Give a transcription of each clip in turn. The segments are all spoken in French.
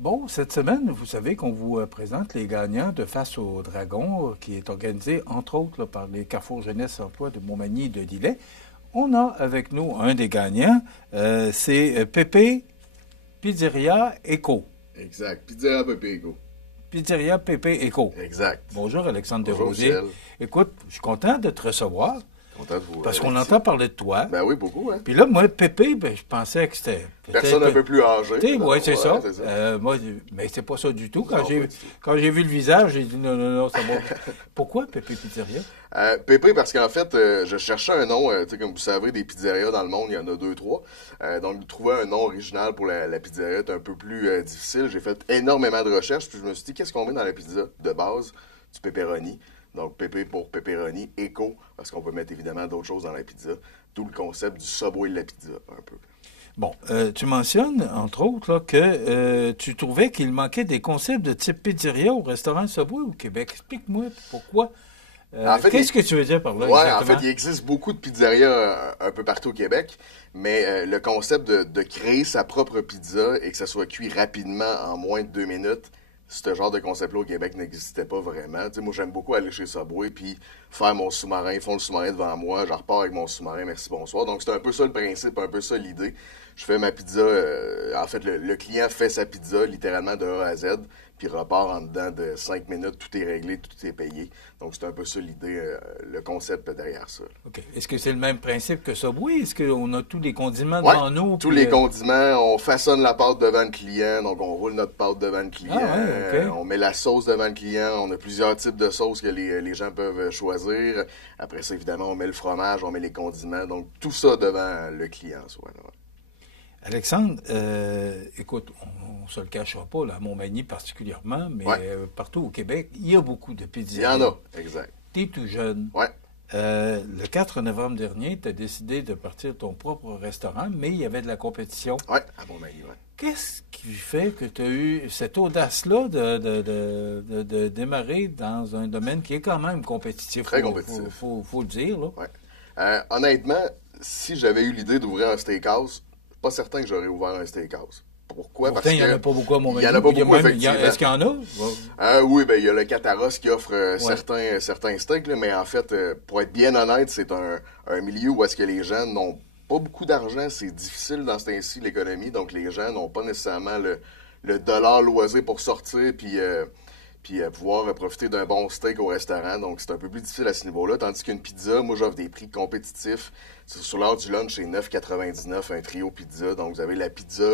Bon, cette semaine, vous savez qu'on vous présente les gagnants de Face au Dragon, qui est organisé entre autres là, par les Carrefour Jeunesse Emploi de Montmagny et de Lillet. On a avec nous un des gagnants, c'est Pépé Pizzeria Eco. Exact. Pizzeria Pepego. Pizzeria Pépé Eco. Exact. Bonjour Alexandre Bonjour Desrosiers. Michel. Écoute, je suis content de te recevoir Content de vous parce qu'on remercier. entend parler de toi. Ben oui, beaucoup, hein? Puis là, moi, Pépé, ben, je pensais que c'était Personne un peu plus âgé. Oui, c'est ça. C'est ça. Moi, mais c'est pas ça du tout. Non, pas du tout. Quand j'ai vu le visage, j'ai dit non, non, non, ça va. Pourquoi Pépé Pizzeria? Pépé, parce qu'en fait, je cherchais un nom, tu sais, comme vous savez, des pizzerias dans le monde, il y en a deux, trois. Donc, trouver un nom original pour la pizzeria est un peu plus difficile. J'ai fait énormément de recherches, puis je me suis dit, qu'est-ce qu'on met dans la pizza de base? Du pepperoni. Donc, Pépé pour pepperoni, Eco, parce qu'on peut mettre évidemment d'autres choses dans la pizza. D'où le concept du Subway de la pizza, un peu. Bon, tu mentionnes, entre autres, là, que tu trouvais qu'il manquait des concepts de type pizzeria au restaurant Subway au Québec. Explique-moi pourquoi. En fait, Qu'est-ce que tu veux dire par là, ouais, en exactement? fait, il existe beaucoup de pizzerias un peu partout au Québec, mais le concept de créer sa propre pizza et que ça soit cuit rapidement en moins de 2 minutes, ce genre de concept-là au Québec n'existait pas vraiment. Tu sais, moi, j'aime beaucoup aller chez Subway puis faire mon sous-marin. Ils font le sous-marin devant moi, je repars avec mon sous-marin, merci, bonsoir. Donc, c'est un peu ça le principe, un peu ça l'idée. Je fais ma pizza, en fait, le client fait sa pizza littéralement de A à Z, puis repart en dedans de 5 minutes, tout est réglé, tout est payé. Donc, c'est un peu ça l'idée, le concept derrière ça. OK. Est-ce que c'est le même principe que Subway? Est-ce qu'on a tous les condiments Ouais, devant nous? tous puis, les condiments, on façonne la pâte devant le client, donc on roule notre pâte devant le client, Ah ouais, OK. on met la sauce devant le client, on a plusieurs types de sauces que les gens peuvent choisir. Après ça, évidemment, on met le fromage, on met les condiments, donc tout ça devant le client, soit. Là. Alexandre, écoute, on se le cachera pas, là, à Montmagny particulièrement, mais Ouais. partout au Québec, il y a beaucoup de Il y pizzerias. en a, exact. T'es tout jeune. Ouais. Le 4 novembre dernier, tu as décidé de partir ton propre restaurant, mais il y avait de la compétition. Ouais, à Montmagny, ouais. Qu'est-ce qui fait que tu as eu cette audace-là de démarrer dans un domaine qui est quand même compétitif? Très compétitif. Faut le dire, là. Ouais. Honnêtement, si j'avais eu l'idée d'ouvrir un steakhouse, pas certain que j'aurais ouvert un steakhouse. Pourquoi? Pourtant, Parce il n'y en a que pas beaucoup à Montmagny. il y en a pas puis beaucoup, effectivement. Est-ce qu'il y en a? Oui, ben il y a le Cataros qui offre Ouais. certains steaks, là, mais en fait, pour être bien honnête, c'est un milieu où est-ce que les gens n'ont pas beaucoup d'argent. C'est difficile dans ce temps-ci, l'économie, donc les gens n'ont pas nécessairement le dollar loisir pour sortir puis pouvoir profiter d'un bon steak au restaurant. Donc, c'est un peu plus difficile à ce niveau-là. Tandis qu'une pizza, moi, j'offre des prix compétitifs. Sur l'heure du lunch, c'est 9,99 un trio pizza. Donc, vous avez la pizza,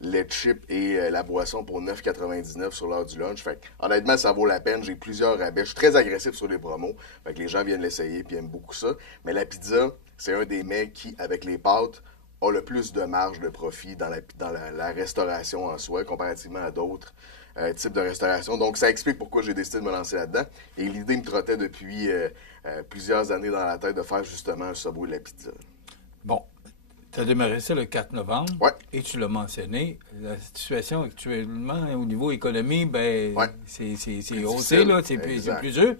les chips et la boisson pour 9,99 sur l'heure du lunch. Fait que, honnêtement, ça vaut la peine. J'ai plusieurs rabais. Je suis très agressif sur les promos. Fait que les gens viennent l'essayer puis aiment beaucoup ça. Mais la pizza, c'est un des mets qui, avec les pâtes, a le plus de marge de profit dans la restauration en soi, comparativement à d'autres types de restauration. Donc, ça explique pourquoi j'ai décidé de me lancer là-dedans. Et l'idée me trottait depuis plusieurs années dans la tête de faire justement un Subway de la pizza. Bon, tu as démarré ça le 4 novembre. Ouais. Et tu l'as mentionné. La situation actuellement, au niveau économie, ben, Ouais. c'est Plus haussé, difficile. là. C'est Exact. plus dur.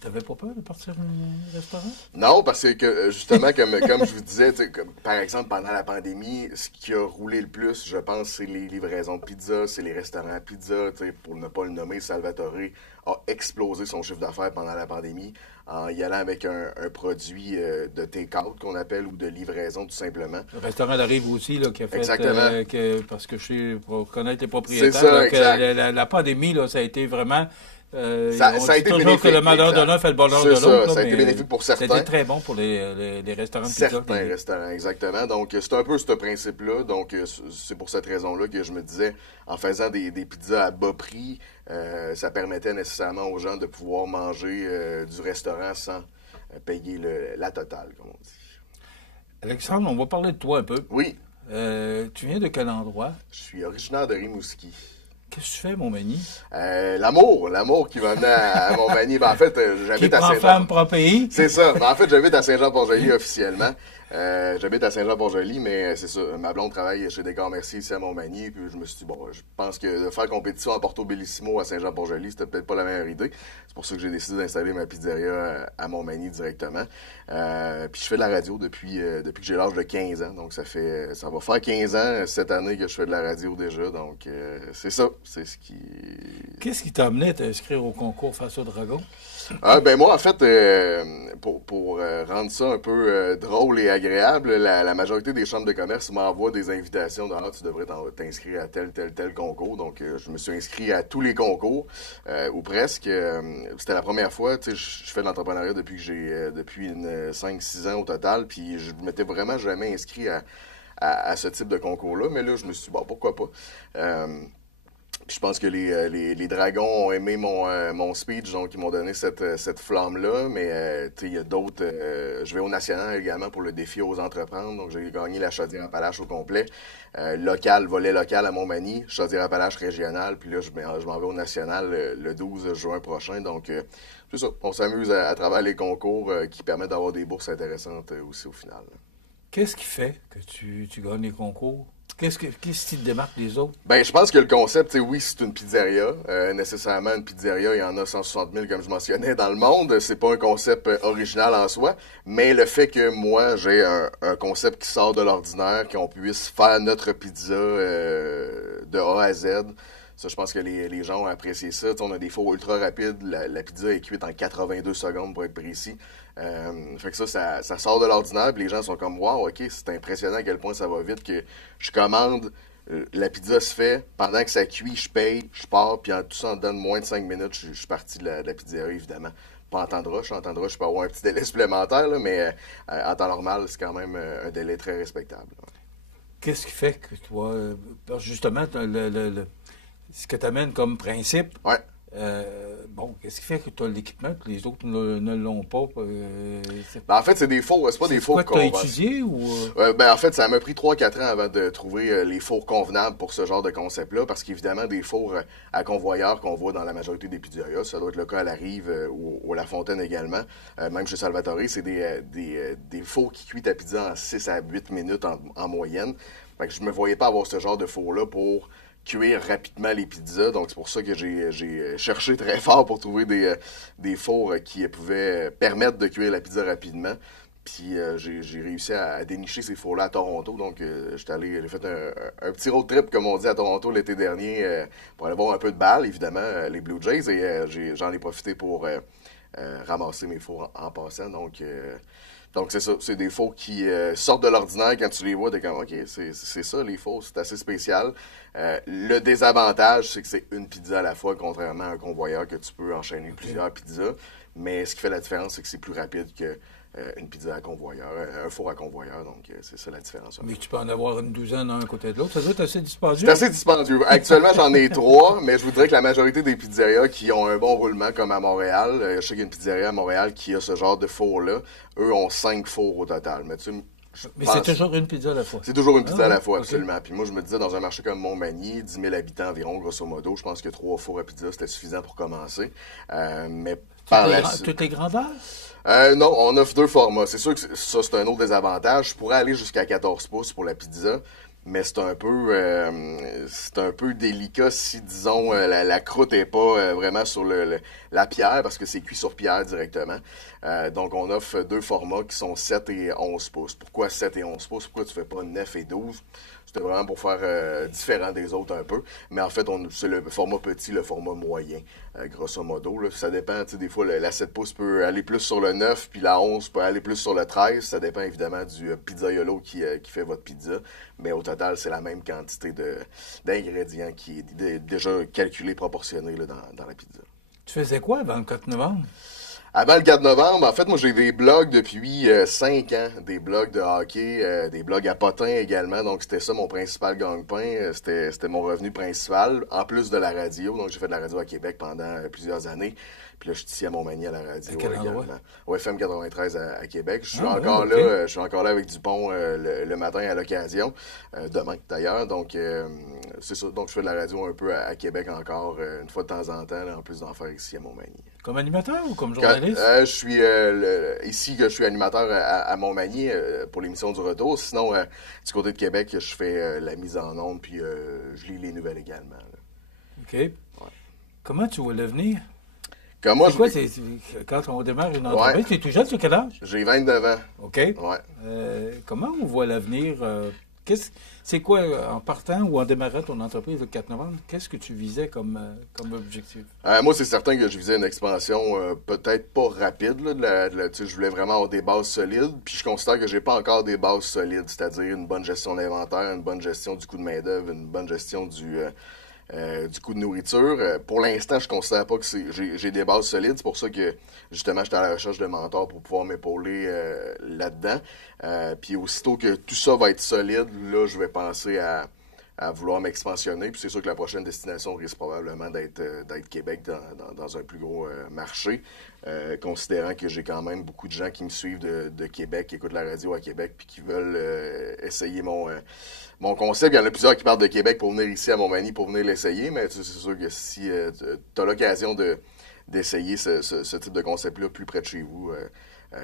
T'avais pas peur de partir un restaurant? Non, parce que justement, comme je vous disais, par exemple, pendant la pandémie, ce qui a roulé le plus, je pense, c'est les livraisons de pizza, c'est les restaurants à pizza. Pour ne pas le nommer, Salvatore a explosé son chiffre d'affaires pendant la pandémie en y allant avec un produit de take-out qu'on appelle ou de livraison tout simplement. Le restaurant d'Arrive aussi, là, qui a fait. Exactement. Parce que je sais, pour connaître les propriétaires, C'est ça, là, que exact. la pandémie, là, ça a été vraiment. Ça on a dit été toujours bénéfique. que le malheur de exact. l'un fait le bonheur de C'est l'autre. ça, là, ça a été mais bénéfique pour certains. C'était très bon pour les restaurants de pizza. Certains restaurants, exactement. Donc, c'est un peu ce principe-là. Donc, c'est pour cette raison-là que je me disais, en faisant des pizzas à bas prix, ça permettait nécessairement aux gens de pouvoir manger du restaurant sans payer la totale, comme on dit. Alexandre, on va parler de toi un peu. Oui, Tu viens de quel endroit? je suis originaire de Rimouski. Qu'est-ce que tu fais, Montmagny? L'amour qui m'a amené à Montmagny. Ben, en fait, Qui j'habite à prend Saint-Jean. femme, prend pays? C'est ça. Ben, en fait, j'habite à Saint-Jean-Port-Joli officiellement. J'habite à Saint-Jean-Port-Joli, mais c'est ça. Ma blonde travaille chez Décor Mercier ici à Montmagny. Puis je me suis dit, bon, je pense que de faire compétition à Porto Bellissimo à Saint-Jean-Port-Joli, c'était peut-être pas la meilleure idée. C'est pour ça que j'ai décidé d'installer ma pizzeria à Montmagny directement. Puis je fais de la radio depuis que j'ai l'âge de 15 ans. Donc ça va faire 15 ans cette année que je fais de la radio déjà. Donc c'est ça. C'est ce qui. Qu'est-ce qui t'a amené à t'inscrire au concours Face au Dragon? Ben moi, en fait, pour rendre ça un peu drôle et agréable, la majorité des chambres de commerce m'envoient des invitations de « Ah, tu devrais t'inscrire à tel concours ». Donc, je me suis inscrit à tous les concours, ou presque. C'était la première fois. Tu sais, je fais de l'entrepreneuriat depuis que depuis 5-6 ans au total, puis je m'étais vraiment jamais inscrit à ce type de concours-là. Mais là, je me suis dit, bon, pourquoi pas. Puis je pense que les Dragons ont aimé mon speech, donc ils m'ont donné cette flamme-là. Mais tu sais, il y a d'autres. Je vais au national également pour le défi aux entreprendre. Donc j'ai gagné la Chaudière-Appalaches au complet. Volet local à Montmagny, Chaudière-Appalaches régional. Puis là, je m'en vais au national le 12 juin prochain. Donc c'est ça. On s'amuse à travers les concours qui permettent d'avoir des bourses intéressantes aussi au final. Qu'est-ce qui fait que tu gagnes les concours? Qu'est-ce qui te démarque des autres? Ben, je pense que le concept, oui, c'est une pizzeria. Nécessairement, une pizzeria, il y en a 160 000, comme je mentionnais, dans le monde. C'est pas un concept original en soi. Mais le fait que moi, j'ai un concept qui sort de l'ordinaire, qu'on puisse faire notre pizza de A à Z, ça, je pense que les gens ont apprécié ça. T'sais, on a des fours ultra rapides. La pizza est cuite en 82 secondes, pour être précis. Fait que ça sort de l'ordinaire. Puis les gens sont comme, wow, OK, c'est impressionnant à quel point ça va vite que je commande, la pizza se fait. Pendant que ça cuit, je paye, je pars. Puis tout ça en donne moins de 5 minutes, je suis parti de la pizzeria, évidemment. Pas en temps de rush. En temps de rush, je peux avoir un petit délai supplémentaire, là, mais en temps normal, c'est quand même un délai très respectable. Qu'est-ce qui fait que toi, justement, ce que tu amènes comme principe, Ouais. Qu'est-ce qui fait que tu as l'équipement que les autres ne l'ont pas? Ben, en fait, c'est des fours, c'est pas des fours qu'on va... Tu as étudié ou... Ben, en fait, ça m'a pris 3-4 ans avant de trouver les fours convenables pour ce genre de concept-là, parce qu'évidemment, des fours à convoyeur qu'on voit dans la majorité des pizzerias, ça doit être le cas à la Rive ou à La Fontaine également, même chez Salvatore, c'est des fours qui cuisent ta pizza en 6 à 8 minutes en moyenne. Fait que je me voyais pas avoir ce genre de four-là pour cuire rapidement les pizzas. Donc, c'est pour ça que j'ai cherché très fort pour trouver des fours qui pouvaient permettre de cuire la pizza rapidement. Puis, j'ai réussi à dénicher ces fours-là à Toronto. Donc, j'ai fait un petit road trip, comme on dit, à Toronto l'été dernier pour aller voir un peu de balle, évidemment, les Blue Jays. Et j'en ai profité pour ramasser mes fours en passant. Donc, c'est ça. C'est des fours qui sortent de l'ordinaire quand tu les vois. T'es comme, OK, c'est ça, les fours. C'est assez spécial. Le désavantage, c'est que c'est une pizza à la fois, contrairement à un convoyeur que tu peux enchaîner plusieurs pizzas. Mais ce qui fait la différence, c'est que c'est plus rapide que une pizza à convoyeur, un four à convoyeur. Donc, c'est ça la différence. Mais tu peux en avoir une douzaine d'un côté de l'autre. Ça doit être assez dispendieux. C'est assez dispendieux. Actuellement, j'en ai 3, mais je voudrais que la majorité des pizzerias qui ont un bon roulement, comme à Montréal, je sais qu'il y a une pizzeria à Montréal qui a ce genre de four-là, eux ont 5 fours au total. Mais c'est toujours une pizza à la fois. C'est toujours une pizza à la fois, absolument. Okay. Puis moi, je me disais, dans un marché comme Montmagny, 10 000 habitants environ, grosso modo, je pense que 3 fours à pizza, c'était suffisant pour commencer. Mais toutes les grandeurs? Non, on offre 2 formats. C'est sûr que ça, c'est un autre désavantage. Je pourrais aller jusqu'à 14 pouces pour la pizza, mais c'est un peu délicat si, disons, la croûte est pas vraiment sur la pierre, parce que c'est cuit sur pierre directement. Donc, on offre 2 formats qui sont 7 et 11 pouces. Pourquoi 7 et 11 pouces? Pourquoi tu fais pas 9 et 12? C'était vraiment pour faire différent des autres un peu. Mais en fait, c'est le format petit, le format moyen, grosso modo. Là. Ça dépend, tu sais, des fois, la 7 pouces peut aller plus sur le 9, puis la 11 peut aller plus sur le 13. Ça dépend évidemment du pizzaiolo qui fait votre pizza. Mais au total, c'est la même quantité d'ingrédients qui est déjà calculée, proportionnée là, dans la pizza. Tu faisais quoi avant le 4 novembre? Avant le 4 novembre, en fait, moi, j'ai des blogs depuis 5 ans. Des blogs de hockey, des blogs à potins également. Donc, c'était ça mon principal gagne-pain. C'était mon revenu principal, en plus de la radio. Donc, j'ai fait de la radio à Québec pendant plusieurs années. Puis là, je suis ici à Montmagny à la radio. À quel également. endroit? Au FM 93 à Québec. Je suis encore là. Je suis encore là avec Dupont le matin à l'occasion. Demain, d'ailleurs. Donc, c'est ça. Donc, je fais de la radio un peu à Québec encore, une fois de temps en temps, là, en plus d'en faire ici à Montmagny. Comme animateur ou comme journaliste? Je suis ici, je suis animateur à Montmagny pour l'émission du Retour. Sinon, du côté de Québec, je fais la mise en onde, puis je lis les nouvelles également. Là. OK. Ouais. Comment tu vois l'avenir? Comme moi, C'est quoi, quand on démarre une entreprise, tu es tout jeune, tu as quel âge? J'ai 29 ans. OK. Ouais. Comment on voit l'avenir? C'est quoi, en partant ou en démarrant ton entreprise le 4 novembre, qu'est-ce que tu visais comme objectif? Moi, c'est certain que je visais une expansion peut-être pas rapide. Là, je voulais vraiment avoir des bases solides. Puis je considère que j'ai pas encore des bases solides, c'est-à-dire une bonne gestion de l'inventaire, une bonne gestion du coût de main-d'œuvre, une bonne gestion du coût de nourriture. Pour l'instant, je considère pas que j'ai des bases solides. C'est pour ça que, justement, j'étais à la recherche de mentors pour pouvoir m'épauler là-dedans. Puis aussitôt que tout ça va être solide, là, je vais penser à vouloir m'expansionner. Puis c'est sûr que la prochaine destination risque probablement d'être Québec dans un plus gros marché, considérant que j'ai quand même beaucoup de gens qui me suivent de Québec, qui écoutent la radio à Québec, puis qui veulent essayer mon concept. Il y en a plusieurs qui partent de Québec pour venir ici à Montmagny pour venir l'essayer, mais c'est sûr que si tu as l'occasion d'essayer ce type de concept-là plus près de chez vous,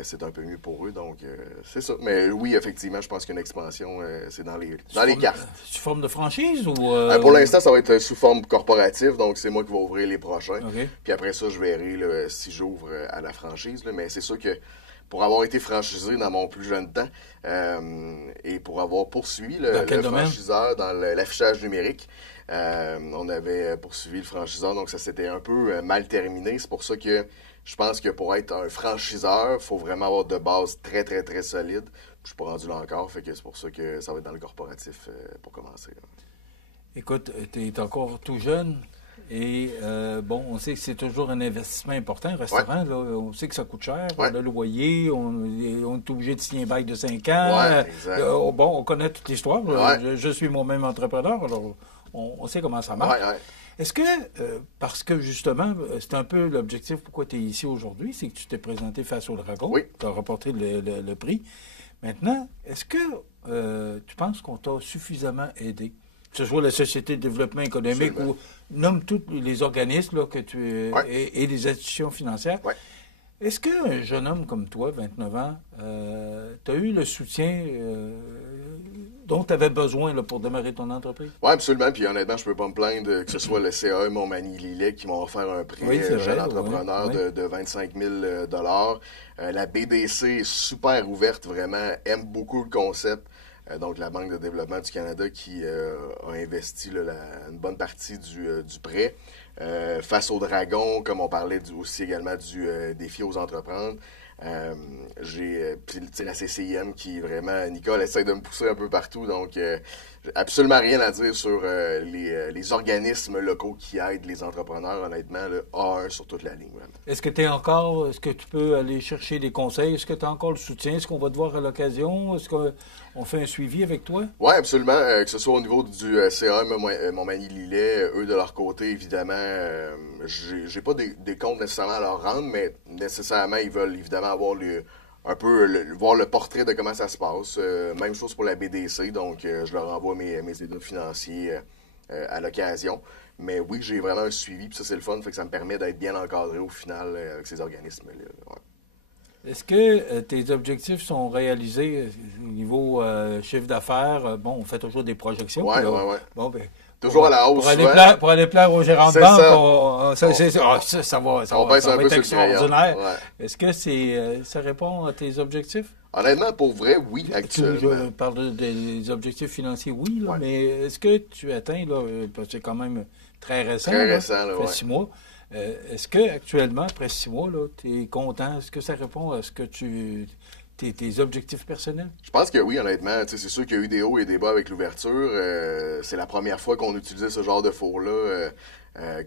c'est un peu mieux pour eux. Donc, c'est ça. Mais oui, effectivement, je pense qu'une expansion, c'est dans les cartes. Sous forme de franchise ou... Pour l'instant, ça va être sous forme corporative, donc c'est moi qui vais ouvrir les prochains. OK. Puis après ça, je verrai là, si j'ouvre à la franchise. Là. Mais c'est sûr que pour avoir été franchisé dans mon plus jeune temps et pour avoir poursuivi le franchiseur dans l'affichage numérique, on avait poursuivi le franchiseur, donc ça s'était un peu mal terminé. C'est pour ça que je pense que pour être un franchiseur, il faut vraiment avoir de bases très, très, très solides. Je suis pas rendu là encore, fait que c'est pour ça que ça va être dans le corporatif pour commencer. Là. Écoute, tu es encore tout jeune et bon, on sait que c'est toujours un investissement important, un restaurant. Là, on sait que ça coûte cher, le loyer, on est obligé de signer un bail de 5 ans. Bon, on connaît toute l'histoire. Je suis moi-même entrepreneur, alors on sait comment ça marche. Est-ce que, parce que justement, c'est un peu l'objectif pourquoi tu es ici aujourd'hui, c'est que tu t'es présenté face au Dragon, tu as remporté le prix. Maintenant, est-ce que tu penses qu'on t'a suffisamment aidé, que ce soit la Société de développement économique ou nomme tous les organismes là, que et les institutions financières? Est-ce qu'un jeune homme comme toi, 29 ans, tu as eu le soutien dont tu avais besoin là, pour démarrer ton entreprise? Oui, absolument. Puis honnêtement, je peux pas me plaindre que ce soit le CAE Montmagny-Lillet qui m'ont offert un prix jeune entrepreneur de 25 000 La BDC est super ouverte, vraiment, aime beaucoup le concept. Donc, la Banque de développement du Canada qui a investi une bonne partie du prêt. Face au Dragon, comme on parlait aussi également du défi aux entreprendre, j'ai la CCIM qui vraiment, Nicole essaie de me pousser un peu partout, donc j'ai absolument rien à dire sur les organismes locaux qui aident les entrepreneurs, honnêtement, le A1 sur toute la ligne. Est-ce que tu peux aller chercher des conseils? Est-ce que tu as encore le soutien? Est-ce qu'on va te voir à l'occasion? Est-ce qu'on fait un suivi avec toi? Oui, absolument. Que ce soit au niveau du CA Montmagny-Lillet, eux de leur côté, évidemment, j'ai pas des comptes nécessairement à leur rendre, mais nécessairement, ils veulent évidemment avoir voir le portrait de comment ça se passe. Même chose pour la BDC, donc je leur envoie mes états financiers à l'occasion. Mais oui, j'ai vraiment un suivi, puis ça, c'est le fun, fait que ça me permet d'être bien encadré au final avec ces organismes-là. Ouais. Est-ce que tes objectifs sont réalisés au niveau chiffre d'affaires? Bon, on fait toujours des projections. Oui. Bon, ben, toujours à la hausse. Pour aller plaire au gérant de banque, ça va être extraordinaire. Est-ce que ça répond à tes objectifs? Honnêtement, pour vrai, oui, actuellement. Je parle des objectifs financiers, oui, là, mais est-ce que tu atteins, là, parce que c'est quand même très récent, là, après 6 mois, est-ce qu'actuellement, après 6 mois, tu es content? Est-ce que ça répond à ce que tes objectifs personnels? Je pense que oui, honnêtement. C'est sûr qu'il y a eu des hauts et des bas avec l'ouverture. C'est la première fois qu'on utilisait ce genre de four-là.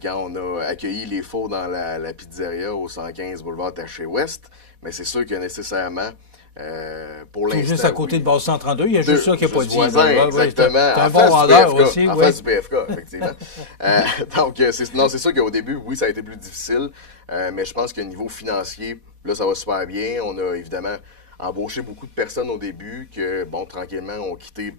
Quand on a accueilli les fours dans la pizzeria au 115 boulevard Taché-Ouest. Mais c'est sûr que nécessairement, pour l'instant... juste à côté de base 132, il y a juste ça qui n'a pas dit. Exactement. C'est un bon vendeur aussi. En face du PFK, effectivement. Donc, c'est sûr qu'au début, oui, ça a été plus difficile. Mais je pense que niveau financier, là, ça va super bien. On a évidemment embauché beaucoup de personnes au début que, bon, tranquillement, ont quitté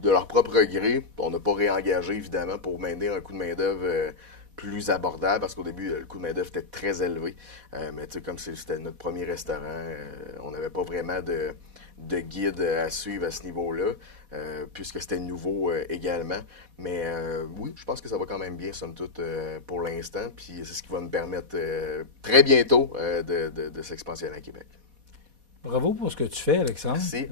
de leur propre gré. On n'a pas réengagé, évidemment, pour maintenir un coût de main-d'œuvre plus abordable parce qu'au début, le coût de main-d'œuvre était très élevé. Mais comme c'était notre premier restaurant, on n'avait pas vraiment de guide à suivre à ce niveau-là, puisque c'était nouveau également. Mais oui, je pense que ça va quand même bien, somme toute, pour l'instant. Puis c'est ce qui va nous permettre très bientôt de s'expansionner à Québec. Bravo pour ce que tu fais, Alexandre. Merci.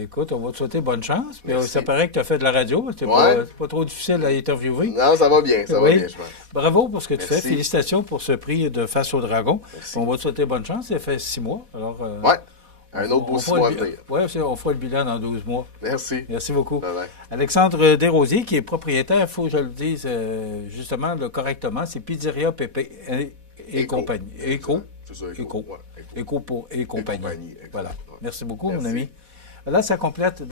Écoute, on va te souhaiter bonne chance. Puis, Merci. ça paraît que tu as fait de la radio. C'est pas trop difficile à interviewer. Non, ça va bien, ça va bien, je pense. Bravo pour ce que tu Merci. fais. Félicitations pour ce prix de Face au Dragon. Merci. On va te souhaiter bonne chance. Ça fait 6 mois. Alors, un autre beau 6 mois à venir. Oui, on fera le bilan dans 12 mois. Merci. Merci beaucoup. Bye-bye. Alexandre Desrosiers, qui est propriétaire, il faut que je le dise justement correctement, c'est Pizzeria Pépé et compagnie. C'est ça, Éco. Ouais, Éco pour et compagnie. compagnie, Voilà. exact. Ouais. Merci beaucoup, Merci. mon ami. Là, ça complète